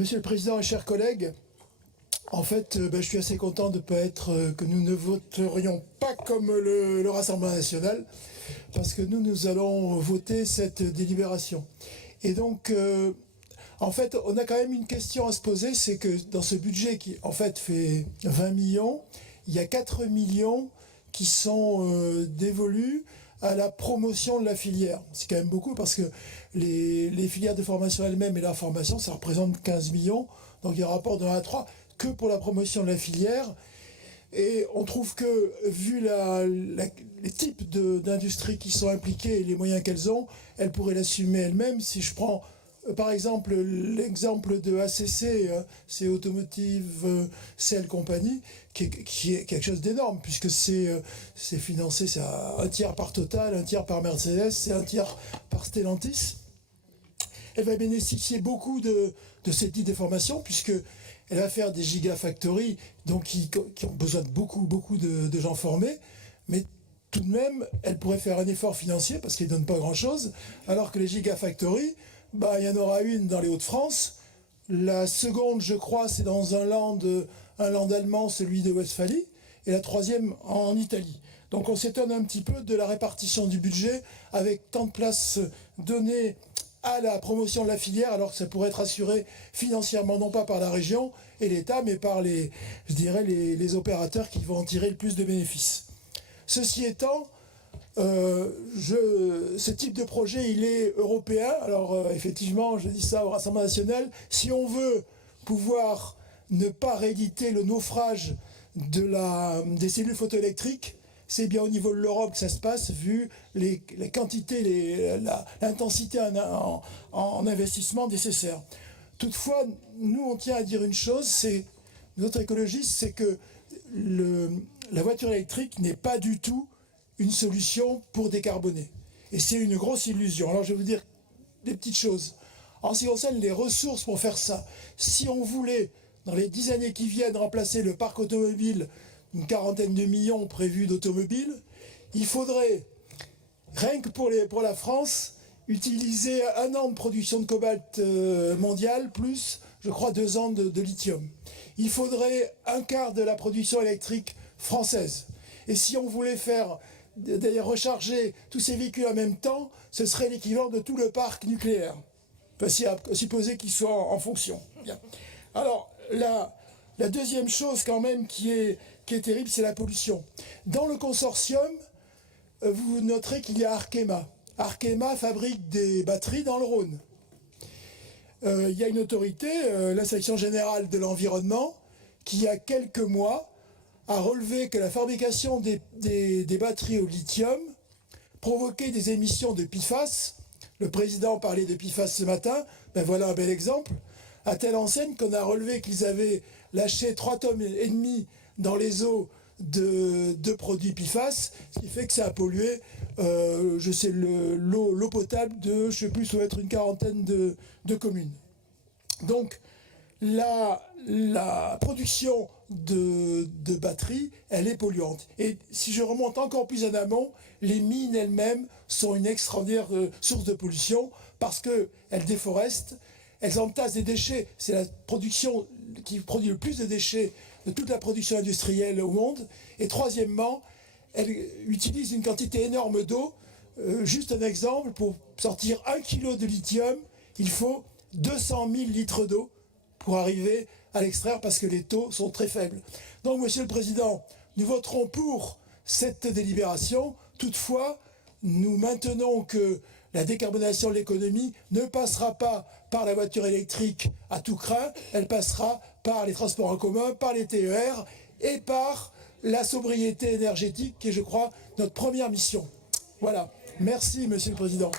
Monsieur le Président et chers collègues, en fait, je suis assez content de ne pas être que nous ne voterions pas comme le Rassemblement national, parce que nous allons voter cette délibération. Et donc, en fait, on a quand même une question à se poser, c'est que dans ce budget qui, en fait, fait 20 millions, il y a 4 millions qui sont dévolus à la promotion de la filière. C'est quand même beaucoup parce que les filières de formation elles-mêmes et la formation, ça représente 15 millions. Donc il y a un rapport de 1 à 3 que pour la promotion de la filière. Et on trouve que, vu les types d'industries qui sont impliquées et les moyens qu'elles ont, elles pourraient l'assumer elles-mêmes. Si je prends par exemple l'exemple de ACC, c'est Automotive Cell Company, qui est quelque chose d'énorme, puisque c'est financé, c'est un tiers par Total, un tiers par Mercedes, c'est un tiers par Stellantis. Elle va bénéficier beaucoup de cette idée de formation, puisque elle va faire des gigafactories, donc qui ont besoin de beaucoup de gens formés, mais tout de même, elle pourrait faire un effort financier, parce qu'ils ne donnent pas grand-chose, alors que les gigafactories, il y en aura une dans les Hauts-de-France, la seconde, je crois, c'est dans un land allemand, celui de Westphalie, et la troisième en Italie. Donc on s'étonne un petit peu de la répartition du budget, avec tant de place donnée à la promotion de la filière, alors que ça pourrait être assuré financièrement, non pas par la région et l'État, mais par les opérateurs qui vont en tirer le plus de bénéfices. Ceci étant, ce type de projet, il est européen. Alors effectivement, je dis ça au Rassemblement national, si on veut pouvoir ne pas rééditer le naufrage des cellules photoélectriques, c'est bien au niveau de l'Europe que ça se passe, vu les quantités, l'intensité en investissement nécessaire. Toutefois, nous, on tient à dire une chose, c'est, notre écologiste, c'est que la voiture électrique n'est pas du tout une solution pour décarboner. Et c'est une grosse illusion. Alors je vais vous dire des petites choses. En ce qui concerne les ressources pour faire ça, si on voulait, dans les 10 années qui viennent, remplacer le parc automobile, une quarantaine de millions prévus d'automobiles, il faudrait, rien que pour la France, utiliser 1 an de production de cobalt mondiale, plus, je crois, 2 ans de lithium. Il faudrait 1/4 de la production électrique française. Et si on voulait d'ailleurs recharger tous ces véhicules en même temps, ce serait l'équivalent de tout le parc nucléaire. À supposer qu'il soit en fonction. Bien. Alors, la deuxième chose quand même qui est terrible, c'est la pollution. Dans le consortium, vous noterez qu'il y a Arkema. Arkema fabrique des batteries dans le Rhône. Il y a une autorité, l'Inspection générale de l'environnement, qui il y a quelques mois a relevé que la fabrication des batteries au lithium provoquait des émissions de PFAS. Le président parlait de PFAS ce matin, voilà un bel exemple. À telle enseigne qu'on a relevé qu'ils avaient lâché 3,5 tonnes dans les eaux de produits PFAS, ce qui fait que ça a pollué, l'eau potable de, je ne sais plus, ça doit être une quarantaine de communes. Donc, la production de batteries, elle est polluante. Et si je remonte encore plus en amont, les mines elles-mêmes sont une extraordinaire source de pollution parce qu'elles déforestent, elles entassent des déchets. C'est la production qui produit le plus de déchets de toute la production industrielle au monde. Et troisièmement, elles utilisent une quantité énorme d'eau. Juste un exemple, pour sortir 1 kilo de lithium, il faut 200 000 litres d'eau pour arriver à l'extraire parce que les taux sont très faibles. Donc, Monsieur le Président, nous voterons pour cette délibération. Toutefois, nous maintenons que la décarbonation de l'économie ne passera pas par la voiture électrique à tout crin, elle passera par les transports en commun, par les TER et par la sobriété énergétique qui est, je crois, notre première mission. Voilà. Merci, Monsieur le Président.